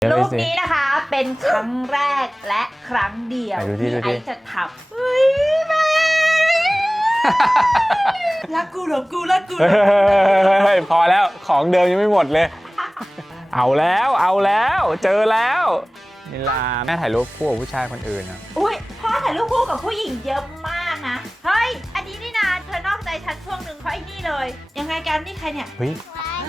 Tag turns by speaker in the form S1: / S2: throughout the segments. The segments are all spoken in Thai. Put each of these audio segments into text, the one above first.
S1: รูปนี้นะคะเป็นครั้งแรกและครั้งเดียวที่ไอจะทำเฮ้ยแม่รักกูหรอกูรักกู
S2: พอแล้วของเดิมยังไม่หมดเลยเอาแล้วเจอแล้วนิลาแม่ถ่ายรูปคู่กับผู้ชายคนอื่นนะ
S1: อุ้ยพ่อถ่ายรูปคู่กับผู้หญิงเยอะมากนะเฮ้ยอันนี้นี่นาเธอนอกใจฉันช่วงหนึ่งเพราะไอ้นี่เลยยังไงกันนี่ใครเนี่ย
S2: เฮ้ย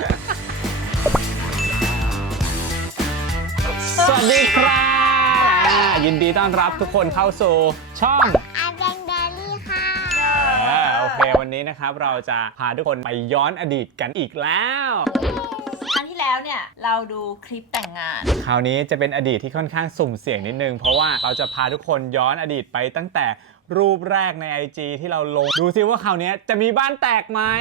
S2: สวัสดีครับยินดีต้อนรับทุกคนเข้าสู่ช่อง
S3: อาแดงเดลี่ค่ะ
S2: โอเควันนี้นะครับเราจะพาทุกคนไปย้อนอดีตกันอีกแล้ว
S1: ครั้งที่แล้วเนี่ยเราดูคลิปแต่งงาน
S2: คราวนี้จะเป็นอดีตที่ค่อนข้างสุ่มเสี่ยงนิดนึงเพราะว่าเราจะพาทุกคนย้อนอดีตไปตั้งแต่รูปแรกใน IG ที่เราลงดูซิว่าคราวนี้จะมีบ้านแตกไหม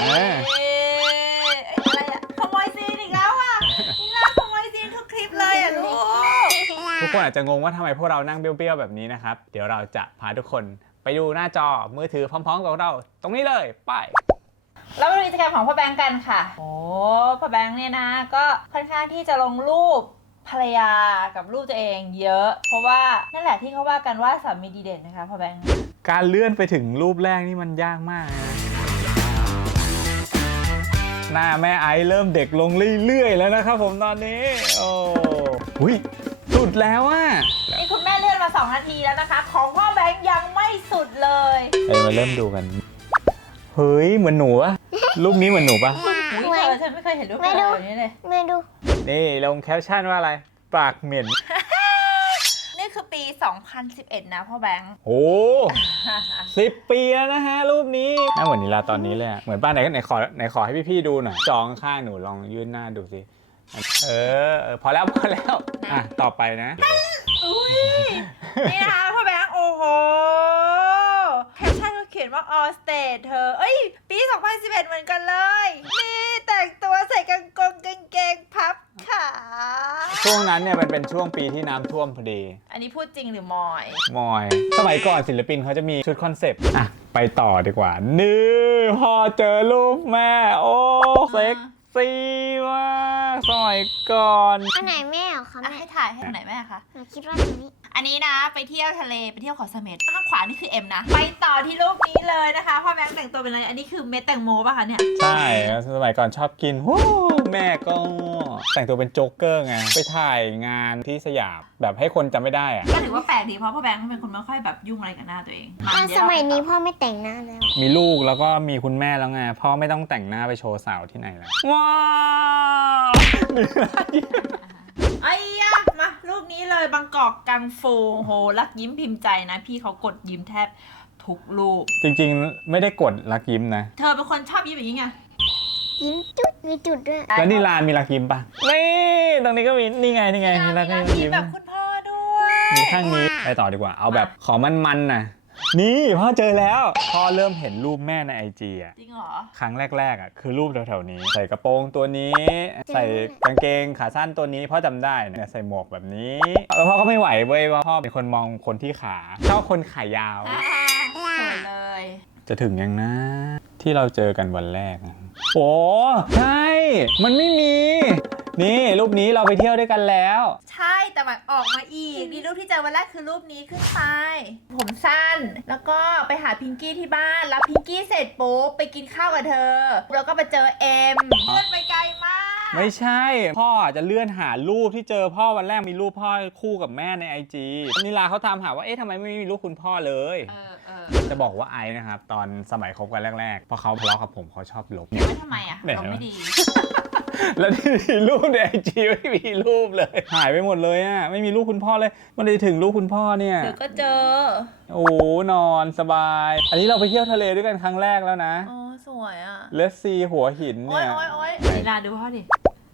S1: อะไรอะขโมยซีนอีกแล้วอะนี่ล่าขโมยซีนทุกคลิปเลยอะลูก
S2: ทุกคนอาจจะงงว่าทำไมพวกเรานั่งเบี้ยวๆแบบนี้นะครับเดี๋ยวเราจะพาทุกคนไปดูหน้าจอมือถือพร้อมๆกับเราตรงนี้เลยไป
S1: เราไปดูกิจกรรมของพ่อแบงค์กันค่ะโอ้พ่อแบงค์เนี่ยนะก็ค่อนข้างที่จะลงรูปภรรยากับรูปตัวเองเยอะเพราะว่านั่นแหละที่เขาว่ากันว่าสามีดีเด่นนะคะพ่อแบงค์
S2: การเลื่อนไปถึงรูปแรกนี่มันยากมากนะหน้าแม่ไอซ์เริ่มเด็กลงเรื่อยๆแล้วนะครับผมตอนนี้โอ้ยสุดแล้วอ่ะ
S1: นี่คุณแม่เลื่อนมา2 นาทีแล้วนะคะของพ่อแบงค์ยังไม่สุดเลย
S2: มาเริ่มดูกันเฮ้ยเหมือนหนูอะรูปนี้เหมือนหนูปะ
S1: ฉันไม่เคยเห็นรูปแบบนี้เลย
S3: ไม่ดู
S2: นี่ลงแคปชั่นว่าอะไรปากเหม็น
S1: นี่คือปี 2011 นะพ่อแบงค์
S2: โอ้10 ปีแล้วนะฮะรูปนี้น่าเหมือนนิลาตอนนี้เลยเหมือนป้าไหนขอให้พี่ๆดูหน่อยจองข้างหนูลองยื่นหน้าดูสิพอแล้วอ่ะต่อไปนะ
S1: อุ้ยนี่นะคะพ่อแบงค์โอ้โหแคปชั่นเขาเขียนว่า all state เธอปี 2011 เหมือนกันเลยนี่แต่งตัวใส่กางเกงพับขา
S2: ช่วงนั้นเนี่ยมันเป็นช่วงปีที่น้ำท่วมพอดี
S1: อันนี้พูดจริงหรือม
S2: อยสมัยก่อนศิลปินเขาจะมีชุดคอนเซปต์อ่ะไปต่อดีกว่านี่พอเจอรูปแม่โอ้เซ็กซี่มากสมัยก่อน
S3: อันไหนแม่เหรอคะแม่
S1: ให้ถ่ายให้ไหนแม่คะ
S3: หนูคิดว่าตรงนี้
S1: อันนี้นะไปเที่ยวทะเลไปเที่ยวเกาะเสม็ดข้างขวานี่คือเอ็มนะไปต่อที่รูปนี้เลยนะคะพ่อแบงค์แต่งตัวเป็นอะไรอันนี้คือเม็ดแตงโมป่ะคะเนี่ย
S2: ใช่สมัยก่อนชอบกินแม่ก็แต่งตัวเป็นโจ๊กเกอร์ไงไปถ่ายงานที่สยามแบบให้คนจำไม่ได้อะ
S1: ก็ถือว่าแปลกดีเพราะพ่อแบงค์เป็นคนไม่ค่อยแบบยุ่งอะไรกับหน้าตัวเอง
S3: สมัยนี้พ่อไม่แต่งหน้าแล้ว
S2: มีลูกแล้วก็มีคุณแม่แล้วไงพ่อไม่ต้องแต่งหน้าไปโชว์สาวที่ไหนแล้วว้าว
S1: ไอ้ยะมารูปนี้เลยบางกอกกังฟูโหรักยิ้มพิมพ์ใจนะพี่เขากดยิ้มแทบทุกรูป
S2: จริงๆไม่ได้กดรักยิ้มนะ
S1: เธอเป็นคนชอบยิ้มแบบนี้ไง
S3: ยิ้มจุดมีจุดด้วย
S2: แล้วนี่ลานมีรักยิ้มปะนี่ตรงนี้ก็มีนี่ไงนี่รัก
S1: ยิ้มแบบคุณพ่อด้วย
S2: มีข้างนี้ไปต่อดีกว่าเอาแบบขอมันๆนะนี่พ่อเจอแล้วพ่อเริ่มเห็นรูปแม่ใน IG อ่ะ
S1: จริงเหรอ
S2: ครั้งแรกๆอ่ะคือรูปแถวๆนี้ใส่กระโปรงตัวนี้ใส่กางเกงขาสั้นตัวนี้พ่อจำได้เนี่ยใส่หมวกแบบนี้แล้วพ่อก็ไม่ไหวเว้ยว่าพ่อเป็นคนมองคนที่ขาชอบคนขายาว
S1: เลย
S2: จะถึงยังนะที่เราเจอกันวันแรกโอ้ใช่มันไม่มีนี่รูปนี้เราไปเที่ยวด้วยกันแล้ว
S1: ใช่แต่มันออกมาอีกนี่รูปที่เจอวันแรกคือรูปนี้ขึ้นไปผมสั้นแล้วก็ไปหาพิงกี้ที่บ้านแล้วพิงกี้เสร็จปุ๊บไปกินข้าวกับเธอแล้วก็ไปเจอเอ็มเลื่อนไปไกลมาก
S2: ไม่ใช่พ่อจะเลื่อนหารูปที่เจอพ่อวันแรกมีรูปพ่อคู่กับแม่ใน IG นิลาเขาทำหาว่าทำไมไม่มีรูปคุณพ่อเลยจะบอกว่าไอนะครับตอนสมัยคบกันแรกๆพอเขาทะเลาะกับผมเขาชอบลบ
S1: เนี่ยทำไมอ่ะลบไม่ดี
S2: แล้วที่มีรูปใน IG ไม่มีรูปเลยหายไปหมดเลยอ่ะไม่มีรูปคุณพ่อเลยมันเลยถึงรูปคุณพ่อเนี่ย
S1: เดี๋ยวก็เจอ
S2: โอ้นอนสบายอันนี้เราไปเที่ยวทะเลด้วยกันครั้งแรกแล้วนะ
S1: อ๋อสวยอ่ะ
S2: เลสซีหัวหินเนี่ย
S1: โอ๊ยนิลาดูพ่อดิ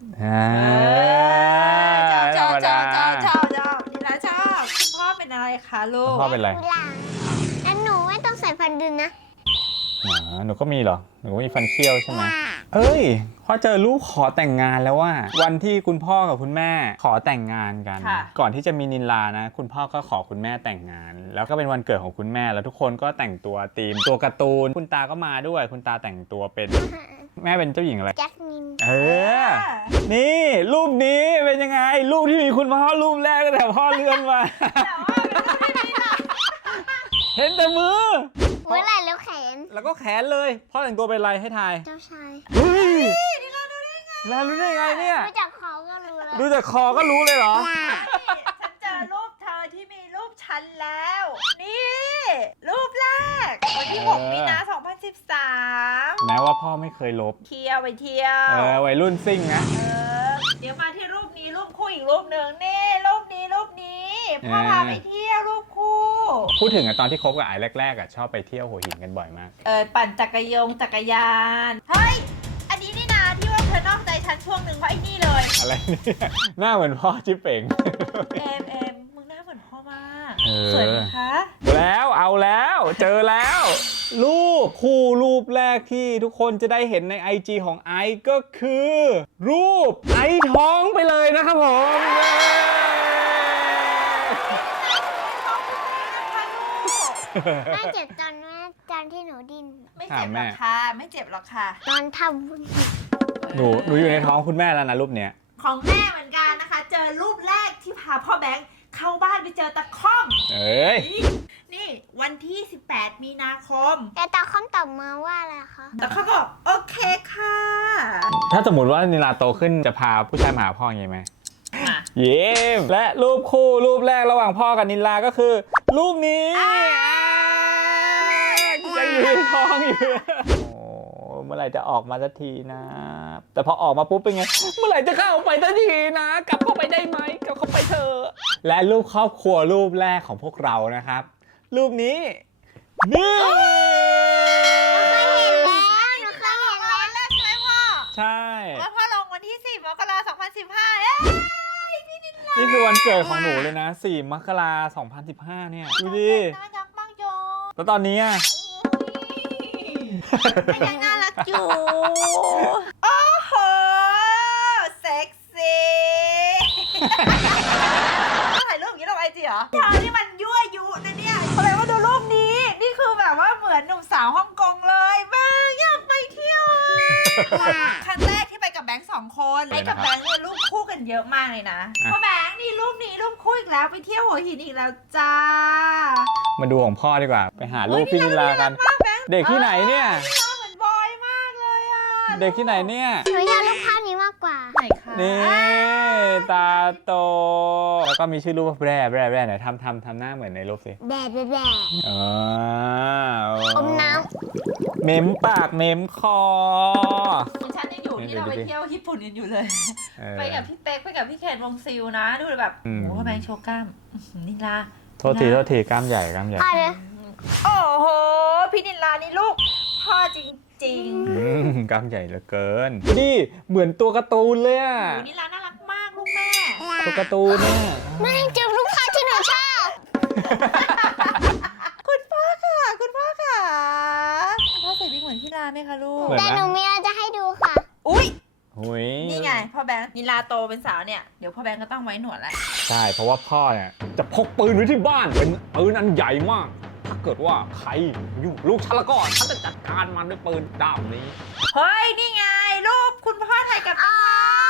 S1: ชอบนิลาชอบคุณพ่อเป็นอะไรคะลูก
S2: พ่อเป็นอะไร
S3: แล้วหนูไม่ต้องใส่ฟันดึงนะ
S2: หนูก็มีเหรอหนูก็มีฟันเคี้ยวใช่ไหมพ่อเจอรูปขอแต่งงานแล้วว่าวันที่คุณพ่อกับคุณแม่ขอแต่งงานกันก่อนที่จะมีนิลลานะคุณพ่อก็ขอคุณแม่แต่งงานแล้วก็เป็นวันเกิดของคุณแม่แล้วทุกคนก็แต่งตัวธีมตัวการ์ตูนคุณตาก็มาด้วยคุณตาแต่งตัวเป็นแม่เป็นเจ้าหญิงอะไร
S3: จัสมิน
S2: เออ นี่รูปนี้เป็นยังไง รูปที่มีคุณพ่อรูปแรกแต่พ่อเลื่อนมา
S1: แต่ว่าเป็นรูปที่นี่ล่ะ
S2: เห็นแต่มือ
S3: เมื่อไหร่แล้วแขน
S2: แล้วก็แขนเลยพ่อแต่งตัวเป็นอะไรให้ทาย
S3: เจ้าชาย
S2: เฮ้ย
S1: นี่เราดูได้ไง
S2: แล้วรู้ได้ไงเนี่ย
S3: รู้จักเขาก็รู้แล้ว
S2: ดูจากคอก็รู้เลยเหรอ
S1: ฉันเจอรูปเธอที่มีรูปฉันแล้ว นี่ รูปแรกวันที่ 6 มีนา 2013
S2: แม้ว่าพ่อไม่เคยลบ
S1: เที่ยวไปเที่ยว
S2: วัยรุ่นซิ่งนะ
S1: เดี๋ยวมาที่รูปนี้รูปคู่อีกรูปหนึ่งนี่รูปนี้พ่อพาไปเที่ยวรูปคู่
S2: พูดถึงอะตอนที่คบกับไอ้แรกๆอะชอบไปเที่ยวหัวหินกันบ่อยมาก
S1: ปั่นจักรยาน เฮ้ย อันนี้นี่นาที่ว่าเธอนอกใจฉันช่วงหนึ่งเพราะไอ้นี่เลย
S2: อะไรเนี่ยหน้าเหมือนพ่อจิ๊บเป่ง
S1: เอมมึงหน้าเหมือนพ่อมาก
S2: เออ
S1: สวยไหมคะ
S2: แล้วเอาแล้วเจอแล้ว รูปคู่รูปแรกที่ทุกคนจะได้เห็นใน IG ของไอซ์ก็คือ รูปไอซ์ท้องไปเลยนะครับผมเย้
S3: ไม่เจ็บตอนนี้ตอนที่หนูดิ้น
S1: ไม่เจ็บหรอกค่ะ ไม่เจ็บหรอกค่ะ
S3: ตอนทำบุญ
S2: หนูอยู่ในท้องคุณแม่แล้วนะรูปเนี้ย
S1: ของแม่เหมือนกันนะคะ เจอรูปแรกที่พาพ่อแบงค์เข้าบ้านไปเจอตะค่อม
S2: เอ้ย
S1: นี่วันที่ 18 มีนาคม
S3: แต่ตาคำตอบมาว่าอะไรคะ
S1: ตะค่อมบอกโอเคค่ะ
S2: ถ้าสมมติว่านิลาโตขึ้นจะพาผู้ชายมาหาพ่ออย่างงี้ไหม
S1: มา
S2: เยี่ยมและรูปคู่รูปแรกระหว่างพ่อกับนิลาก็คือ รูปนี้ยังอยู่ในท้องอยู่โอ้เมื่อไหร่จะออกมาสักทีนะ แต่พอออกมาปุ๊บเป็นไง เมื่อไหร่จะเข้าไปสักทีนะ กลับเข้าไปได้ไหมกลับเข้าไปเถอะและรูปครอบครัวรูปแรกของพวกเรานะครับ รูปนี้นี่
S3: หนูเคยเห็นแล้ว
S1: วันแรกใช่ไหมพ่อ
S2: ใช่
S1: ว่าพ่อลงวันที่ 4 มกราคม 2015 เอ้ยพี่นิลลา
S2: นี่คือวันเกิดของหนูเลยนะ 4 มกราคม 2015 เนี่ย ดูดิ
S1: น่ารักมากโย
S2: แล้วตอนนี้อะ
S1: แต่ยังน่ารักอยู่ โอ้โห เซ็กซี่ถ่ายรูปอย่างนี้ลงไอจีเหรอเธอนี่มันยั่วยุนะเนี่ยอะไรว่าดูรูปนี้ นี่คือแบบว่าเหมือนหนุ่มสาวฮ่องกงเลยแม่อยากไปเที่ยวครั้งแรกที่ไปกับแบงค์2 คนไอ้กับแบงค์เนี่ยรูปคู่กันเยอะมากเลยนะเพราะแบงค์นี่รูปนี้รูปคู่อีกแล้วไปเที่ยวหัวหินอีกแล้วจ้า
S2: มาดูของพ่อดีกว่า ไปหารูปพี่นิลากัน เด็กที่ไหนเนี่ย
S1: เหมือนบอยมากเลยอ่ะ
S2: เด็กที่ไหนเนี่ย
S3: หนูอยากรูปภาพนี้มากกว่า
S1: ไหนคะ
S2: นี่ตาโต แล้วก็มีชื่อรูปว่าแบร่ไหนทำหน้าเหมือนในรูปสิ
S3: แบดแบดแบด
S2: อ๋อ
S3: อมน้
S2: เม้มปากเม้มคอ
S1: คุณชันยังอยู่ที่เราไปเที่ยวญี่ปุ่นกันอยู่เลย ไปกับพี่เป๊กไปกับพี่เคนวงซิลนะ ดูแบบ
S2: อืม
S1: โอ้โหแบงค์โชว์กล้ามอื้อหือนิลา
S2: โทษทีกล้ามใหญ่กล้ามใหญ่
S3: ำพ่อเลย
S1: โอ้โห พี่นิลานี่ลูกพ่อจริง
S2: กล้ามใหญ่เหลือเกินดิเหมือนตัวการ์ตูนเลยอะ
S1: ๆโอ้นิลาน่ารักมากลูกแม่
S2: ตัวการ์ตูนเนี่ย
S3: ไม่เจอรูปภาพที่หนูชอบ
S1: คุณพ่อค่ะ คุณพ่อค่ะพ่อใส่วิกเหมือนพี่ลาไหมคะลูก
S3: แต่หนูมีอะไรจะให้ดูค่ะ
S1: อุ้ย
S2: หุย
S1: นี่ไงพ่อแบงค์นิลาโตเป็นสาวเนี่ย เดี๋ยวพ่อแบงค์ก็ต้องไว้หนวดแล้ว
S2: ใช่ เพราะว่าพ่อเนี่ยจะพกปืนไว้ที่บ้าน เป็นปืนอันใหญ่มาก ถ้าเกิดว่าใครยุ่งลูกฉันละก็ฉันจะจัดการมันด้วยปืนด้ามนี้
S1: เฮ้ย นี่ไง รูปคุณพ่อถ่ายกับ
S3: อ๋อ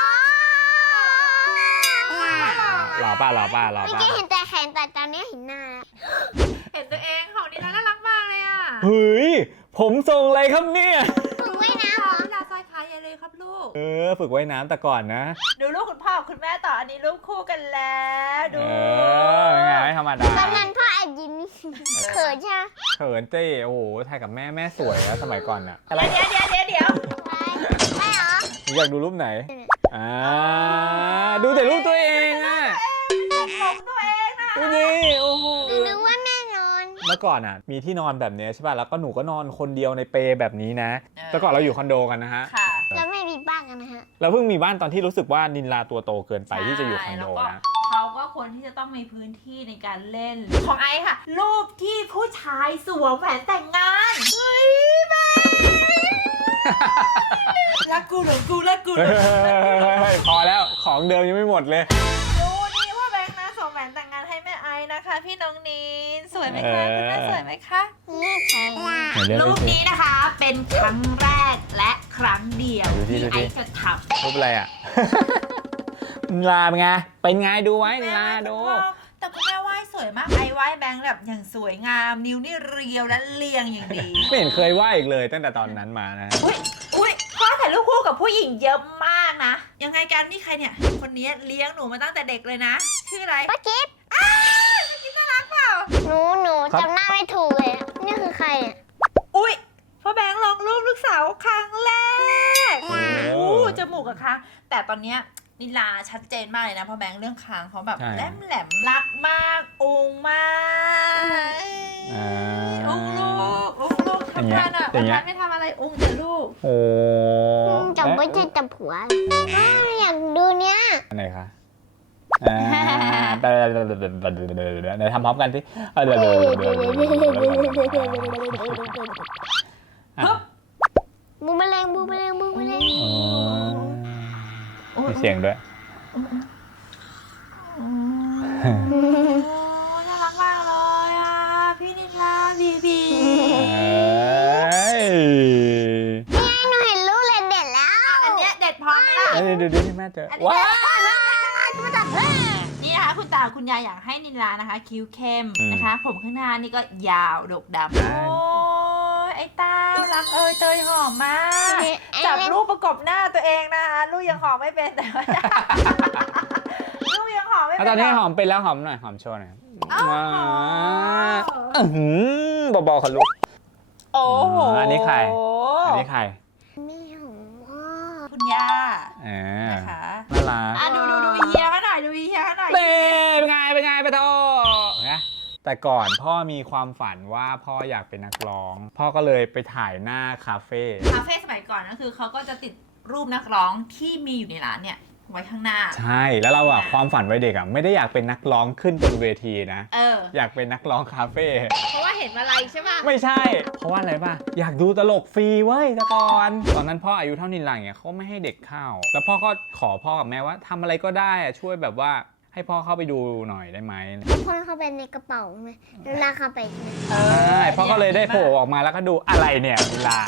S2: หล่อป้า
S3: เมื่อกี้เห็นแต่แขนแต่ตอนนี้เห็นหน้าแล้ว
S1: เห็นตัวเองของนิลาน่ารักมากเลยอ่ะ
S2: เฮ้ย ผมทรงอะไรครับเนี่ย
S3: ฝึกว่ายน้ำเหรอ
S1: นิลาซอยขาใหญ่เลยครับลูก
S2: ฝึกว่ายน้ำแต่ก่อนนะ
S1: ดูรูปคุณพ่อกับคุณแม่ต่ออันนี้รูปคู่กันแล้วดู
S2: ไงไม่ธรรมดา
S3: ตอนนั้นพ่อแอบยิ้มเขินใช่ไหม
S2: เขินเต้โอ้โหถ่ายกับแม่สวยนะสมัยก่อนอะอะไร
S1: เดี๋ยว
S3: ไม่เหรอ
S2: อยากดูรูปไหน ดูแต่รูปตัวเองอะ
S1: ของตัวเองนะ
S2: ดูดิโอ้โห
S3: หนูนึกว่าแม่นอน
S2: เมื่อก่อนอะมีที่นอนแบบเนี้ยใช่ป่ะ แล้วก็หนูก็นอนคนเดียวในเปลแบบนี้นะ แต่ก่อนเราอยู่คอนโดกันนะฮะ
S1: ค่ะ
S3: แล้วไม่มีบ้างกันนะฮะ
S2: เราเพิ่งมีบ้านตอนที่รู้สึกว่านินลาตัวโตเกินไปที่จะอยู่คอนโด
S1: แล้วก็
S2: นะ
S1: เขาก็ควรที่จะต้องมีพื้นที่ในการเล่น ของไอซ์ค่ะ รูปที่ผู้ชายสวมแหวนแต่งงานเฮ้ยแม่รักกูเหรอกูรักกูเหรอ
S2: เฮ้ยพอแล้วของเดิมยังไม่หมดเลย
S1: ดูนี่ว่าแบงค์นะสวมแหวนแต่งงานให้แม่ไอซ์นะคะพี่น้องนีนสวยไหมคะคุณแม่สวยไหมคะ
S3: นี่ใคร
S1: รูปนี้นะคะเป็นครั้งแรกและครั้งเดียวที่ไอซ์จะทำ
S2: รูปอะไรอ่ะ นิลาเป็นไง เป็นไงดูไว้นิลาดู
S1: แต่คุณแม่ไหว้สวยมากไอไหว้แบงค์แบบอย่างสวยงามนิ้วนี่เรียวและเรียงอย่างดี
S2: ไม่เห็นเคยไหวอีกเลยตั้งแต่ตอนนั้นมานะ
S1: อุ้ยพ่อถ่ายรูปคู่กับผู้หญิงเยอะมากนะยังไงกันนี่ใครเนี่ยคนนี้เลี้ยงหนูมาตั้งแต่เด็กเลยนะชื่ออะไร
S3: ป้ากิ๊บ
S1: กิ๊บน่ารักเปล่า
S3: หนู
S2: ครับ
S3: จำหน้าไม่ถูกเลยอะนี่คือใครเนี่ย
S1: อุ้ยพ่อแบงค์ลงรูปลูกสาวครั้งแรก
S2: โอ้
S1: จมูกกับคางแต่ตอนเนี้ยนิลาชัดเจนมากเลยนะพ่อแบงค์เรื่องคางเขาแบบ
S2: ใช่
S1: แหลมรักมากองมาก
S2: อ่า
S1: อุ้งลูกทำงานอ่ะ
S2: อย่างเงี้ย
S1: ทำงานไม่ทำอะไรอุ้งแต่ลูก
S2: โอ้
S3: จับไม่ใช่จับผัวอ้าวอยากดูเนี่ย
S2: อันไหนคะอ่าเดี๋ยวทำพร้อมกันสิเดี๋ยว
S1: ฮึบ
S3: บูมแมลงบูมแมลงบูมแมลง
S2: มีเสียงด้วย
S1: น่ารักมากเลยอ่ะพี่นิลาบีบี
S3: หนูเห็นรูปเลยเด็ดแล้ว
S1: อันเนี้ยเด็ดพอไหมล่ะ
S2: ดูดิแม่เจอ
S1: อันนี้
S2: ว้า
S1: นี่นะคะคุณตาคุณยายอยากให้นิลานะคะ คิ้วเข้มนะคะ ผมข้างหน้านี่ก็ยาวดกดำโอ้ยไอ้ตารักเตยหอมมากจับรูปประกบหน้าตัวเองนะคะลูกยังหอมไม่เป็นแต่ว่า ลูกยังหอมไม่เป็น
S2: ตอนนี้หอมเป็นแล้วหอมหน่อยหอมโชว์หน่อย
S1: อ้าว
S2: เบาๆค่ะลูก
S1: โอ้โห
S2: อันนี้ใคร อันนี้ใคร
S3: แม่ของพ่อ
S1: คุณย่า
S2: อ่า
S1: นะคะ
S2: น่ารัก
S1: ดูเฮียเขาหน่อยดูเฮียเขาหน่อย
S2: เต้เป็นไงไปโตนะแต่ก่อนพ่อมีความฝันว่าพ่ออยากเป็นนักร้อง พ่อก็เลยไปถ่ายหน้าคาเฟ่
S1: คาเฟ่สมัยก่อนก็คือเขาก็จะติดรูปนักร้องที่มีอยู่ในร้านเนี่ยไว้ข้างหน้า
S2: ใช่แล้วเราอะความฝันวัยเด็กอะไม่ได้อยากเป็นนักร้องขึ้นบนเวทีนะ อยากเป็นนักร้องคาเฟ่
S1: เพราะว่าเห็นมาลัยใช่ป่ะ
S2: ไม่ใช่ เพราะว่าอะไรป่ะอยากดูตลกฟรีเว้ยแต่ก่อนตอนนั้นพ่ออายุเท่านิลลาเนี่ยเขาไม่ให้เด็กเข้า แล้วพ่อก็ขอพ่อกับแม่ว่าทำอะไรก็ได้อะช่วยแบบว่าให้พ่อเข้าไปดูหน่อยได้ไหม
S3: พ่อเข้าไปในกระเป๋าไหมแล้วลากเข้าไปใช่ไหม
S2: ใช่พ่อก็เลยได้โผล่ออกมาแล้วก็ดูอะไรเนี่ยนิลลา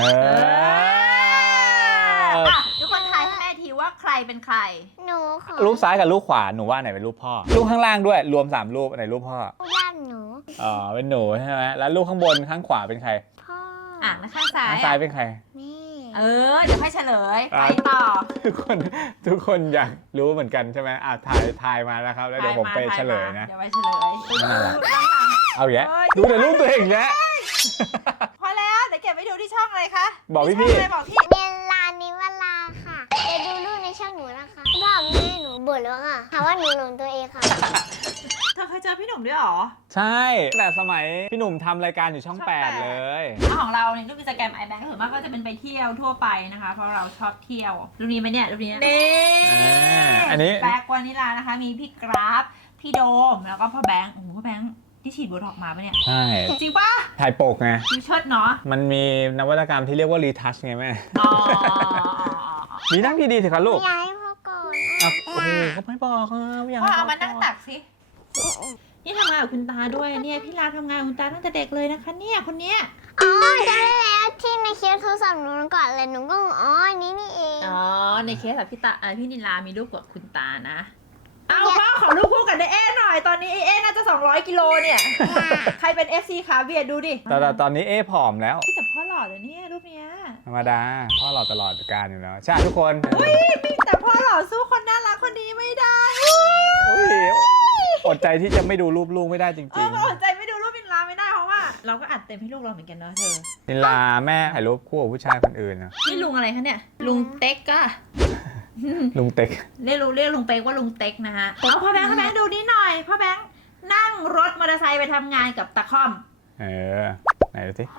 S1: ทุกคนทายให้แม่ทีว่าใครเป็นใคร
S3: หนูขอ
S2: รูปซ้ายกับรูปขวาหนูว่าไหนเป็นรูปพ่อรูปข้างล่างด้วยรวม3รูปไหนรูปพ่อ
S3: ด้านหนู
S2: อ๋อเป็นหนูใช่ไหมแล้วรูปข้างบนข้างขวาเป็นใคร
S3: พ่อ
S1: อ่างข้างซ้าย
S2: ข้างซ้ายเป็นใคร
S3: แม่
S1: เดี๋ยวให้เฉลยไปต่อ
S2: ทุกคนอยากรู้เหมือนกันใช่ไหมทายมาแล้วครับแล้วเดี๋ยวผมไปเฉลยนะ
S1: เดี๋ยวไปเฉลย
S2: น่ารัก
S1: ด้านหลัง
S2: เอาอย่างเงี้ย
S1: เฮ้ย
S2: ดูแต่รูปตัวเองอย่างเงี้ย
S1: พอแล้วเดี๋ยวเก็บไปดูที่ช่องอะไรคะ
S2: บอกพี่
S1: ที่ช่องอะไรบอกพี่
S3: เรียนลานิวลาค่ะเดี๋ยวดูรูปในช่องหนูนะคะพ่อแม่หนูบ่นแล้วค่ะหาว่าหนูหลงตัวเองค่ะ
S1: เธอเคยเจอพี่หนุ่มด้วยเหรอ
S2: ใช่แต่สมัยพี่หนุ่มทำรายการอยู่ช่อง 8 เลย
S1: ของเราในรูปอินสตาแกรมไอแบงค์ส่วนมากก็จะเป็นไปเที่ยวทั่วไปนะคะ เพราะเราชอบเที่ยวรูปนี้ไหมเนี่ยรูปนี้นี่
S2: อันนี้
S1: แบกวานิลานะคะ มีพี่กราฟพี่โดมแล้วก็พ่อแบงค์โอ้โหพ่อแบงค์ที่ฉีดโบท็อกซ์มาปะเนี่ย
S2: ใช่
S1: จริงปะ
S2: ถ่ายปกไง
S1: ดูเชิดเนาะ
S2: มันมีนวัตกรรมที่เรียกว่ารีทัชไงแม่
S1: อ๋อ
S2: มีนั่งดีๆเถอะครับลูก
S3: ย้ายพ่อก่อน
S2: อ่ะโอ้โหเขาไม่บอกอยาก
S1: พ่อเอามานั่งตักสินี่ทำงานกับคุณตาด้วยเนี่ยพี่ลาทำงานกับคุณตาตั้งแต่เด็กเลยนะคะเนี่ยคนเนี้ย
S3: อ๋อจำได้แล้วที่ในเคสโทรศัพท์หนูก่อนเลยหนูก็อ๋ออันนี้นี่เอง
S1: อ๋อในเคสแบบพี่นิลามีรูปกับคุณตานะเอาพ่อขอรูปคู่กับไดเอ้หน่อยตอนนี้ไอเอ้น่าจะ200 กิโลเนี่ยใครเป็น FC ขาเบียดดูดิ
S2: แต่ตอนนี้ผอมแล้ว
S1: แต่พ่อหล่อเลยเนี่ยรูปเนี้ย
S2: ธรรมดาพ่อเราตลอดการอยู่แล้วใช่ทุกคน
S1: แต่พ่อหล่อสู้คนน่ารักคนนี้ไม่ได้
S2: อุ๊ยอดใจที่จะไม่ดูรูปลูกไม่ได้จริง
S1: มันอดใจไม่ดูรูปนิลาไม่ได้เพราะว่า เราก็อัดเต็มให้ลูกเราเหมือนกันเนาะเธอ
S2: ๆนิลาแม่ถ่ายรูปคู่กับผู้ชายคนอื่นนะ
S1: นี่ลุงอะไรคะเนี่ยลุงเต็กอะ
S2: ลุงเต็ก
S1: เรียกลุงเป๊กว่าลุงเต็กนะฮะเอาพ่อแบงค์ดูนี่หน่อยพ่อแบงค์นั่งรถมอเตอร์ไซค์ไปทำงานกับตะค่อม
S2: ไหนดูสิ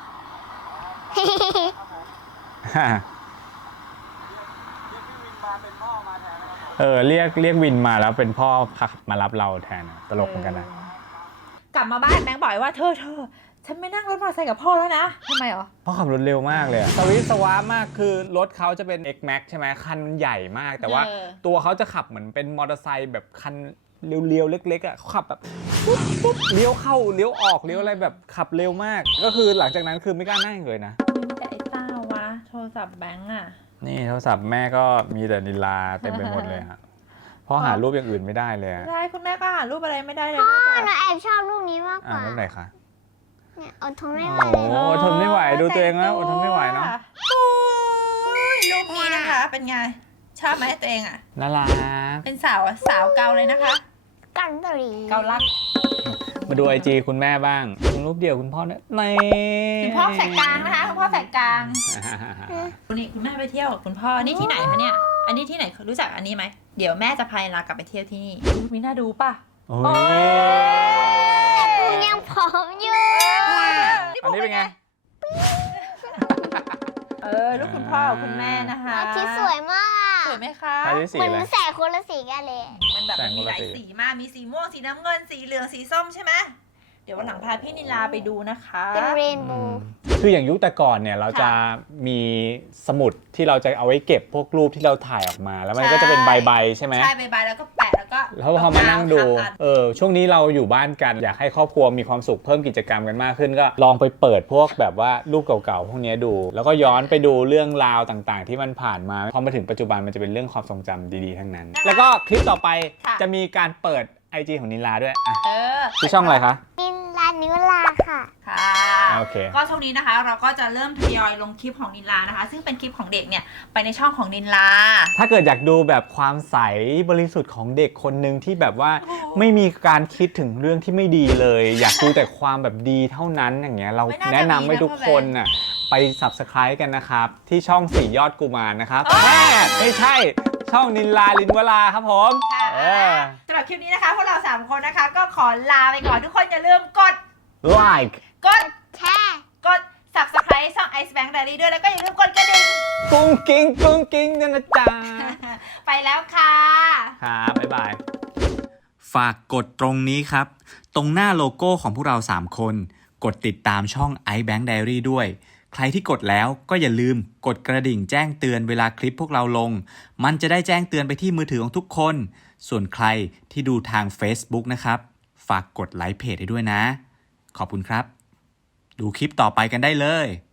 S2: เรียกวินมาแล้วเป็นพ่อขับมารับเราแทนตลกเหมือนกันนะ
S1: กลับมาบ้านแบงค์บอกว่าเธอฉันไม่นั่งรถมอเตอร์ไซค์กับพ่อแล้วนะทำไมหรอ
S2: พ่อขับรถเร็วมากเลยสวิสวาร์มากคือรถเขาจะเป็น X Max ใช่ไหมคันมันใหญ่มาก แต่ว่าตัวเขาจะขับเหมือนเป็นมอเตอร์ไซค์แบบคันเลี้ยวๆเล็กๆอ่ะขับแบบปุ๊บปุ๊บเลี้ยวเข้าเลี้ยวออกเลี้ยวอะไรแบบขับเร็วมากก็คือหลังจากนั้นคือไม่กล้านั่งเลยนะ
S1: แต่ไอ้ต้าวะโทรศัพท์แบงค์อ่ะ
S2: นี่โทรศัพท์แม่ก็มีแต่นิลาเต็มไปหมดเลยฮะเพราะหารูปอย่างอื่นไม่ได้เลยอะ
S1: ใช่คุณแม่ก็หารูปอะไรไม่ได้เลย
S3: พ่อน
S1: อก
S3: หนู
S1: จาก
S3: แอบชอบรูปนี้มากก
S2: อ่า
S3: ว่า
S2: รูปไหนคะ
S3: เนี่ยอดทนไม่
S2: โอ้
S3: ไหว
S2: โหอดทนไม่ไหวดูตัวเองแล้วอดทนไม่ไหวเนาะ
S1: โอ้ยรูปนี้นะคะ เป็นไงชอบไหมตัวเองอ่ะ
S2: น่ารัก
S1: เป็นสาวเกาเลยนะคะ
S3: กันตรี
S1: เกาลัก
S2: มาดูไอจีคุณแม่บ้างรูปเดียวคุณพ่อเนี่ยใน
S1: คุณพ่อแสกกลางนะคะคุณพ่อแสกกลางวันนี้คุณแม่ไปเที่ยวกับคุณพ่อนี่ที่ไหนคะเนี่ย อันนี้ที่ไหนรู้จักอันนี้ไหมเดี๋ยวแม่จะพาลากลับไปเที่ยวที่นี่รูปนี้น่าดูป่ะ
S2: โอ้
S1: โอ้
S2: ย
S3: คุณยังผอมอยู่
S2: อันนี้เป็นไง
S1: ลูกคุณพ่อกับคุณแม่นะคะ
S3: ที่สวยมาก
S1: สวยไหมคะ
S2: อันนี้สี
S3: เหมื
S2: อะไร
S3: อนแสงคนละสีกันเลย
S1: มันแบบมันมีหลายสีมากมีสีม่วงสีน้ำเงินสีเหลืองสีส้มใช่ไหมเดี๋ยววันหลังพาพี่นิลาไปดูนะคะ
S3: เป็นเรนโบ
S2: อืม
S3: ว์
S2: คืออย่างยุคแต่ก่อนเนี่ยเราจะมีสมุดที่เราจะเอาไว้เก็บพวกรูปที่เราถ่ายออกมา แล้วมันก็จะเป็นใบๆใช่ไหม
S1: ใช่ใบๆแล้วก็แปะแล้วก็
S2: แล้วพอมานั่งดู
S1: ทำอัน
S2: ช่วงนี้เราอยู่บ้านกันอยากให้ครอบครัวมีความสุขเพิ่มกิจกรรมกันมากขึ้นก็ลองไปเปิดพวกแบบว่ารูปเก่าๆพวกนี้ดู แล้วก็ย้อนไปดูเรื่องราวต่างๆ ที่มันผ่านมาพอมาถึงปัจจุบันมันจะเป็นเรื่องความทรงจำดีๆทั้งนั้น แล้วก็คลิปต่อไปจะมีการเปิด IG ของนิลาด้วยอ่ะที่ช่องอะไรคะ
S3: นินลานิวลาค่ะ
S1: ค่ะ
S2: โอเค
S1: ก็ช่วงนี้นะคะเราก็จะเริ่มทยอยลงคลิปของนินลานะคะ ซึ่งเป็นคลิปของเด็กเนี่ยไปในช่องของนินลา
S2: ถ้าเกิดอยากดูแบบความใสบริสุทธิ์ของเด็กคนหนึ่งที่แบบว่าไม่มีการคิดถึงเรื่องที่ไม่ดีเลย อยากดูแต่ความแบบดีเท่านั้นอย่างเงี้ยเราแนะนำให้ทุกคนน่ะไป Subscribe กันนะครับ ที่ช่อง4ยอดกุมารนะครับแม่ไม่ใช่ช่องนินลาลินวราครับผม
S1: ค่ะ สำหรับคลิปนี้นะคะพวกเรา3คนนะคะก็ขอลาไปก่อนทุกคนอย่าลืมกด
S2: like
S1: กด
S3: แช่
S1: กด subscribe ช่อง Ice Bank Diary ด้วยแล้วก็อย่าลืมกดกระดิ่ง
S2: กุ้งกิ้งด้วยนะจ๊ะ
S1: ไปแล้วค่ะ
S2: ครับบ๊ายบาย
S4: ฝากกดตรงนี้ครับ ตรงหน้าโลโก้ของพวกเรา 3 คน กดติดตามช่อง iBank Diary ด้วย ใครที่กดแล้วก็อย่าลืมกดกระดิ่งแจ้งเตือนเวลาคลิปพวกเราลง มันจะได้แจ้งเตือนไปที่มือถือของทุกคน ส่วนใครที่ดูทาง Facebook นะครับ ฝากกดไลค์เพจให้ด้วยนะ ขอบคุณครับ ดูคลิปต่อไปกันได้เลย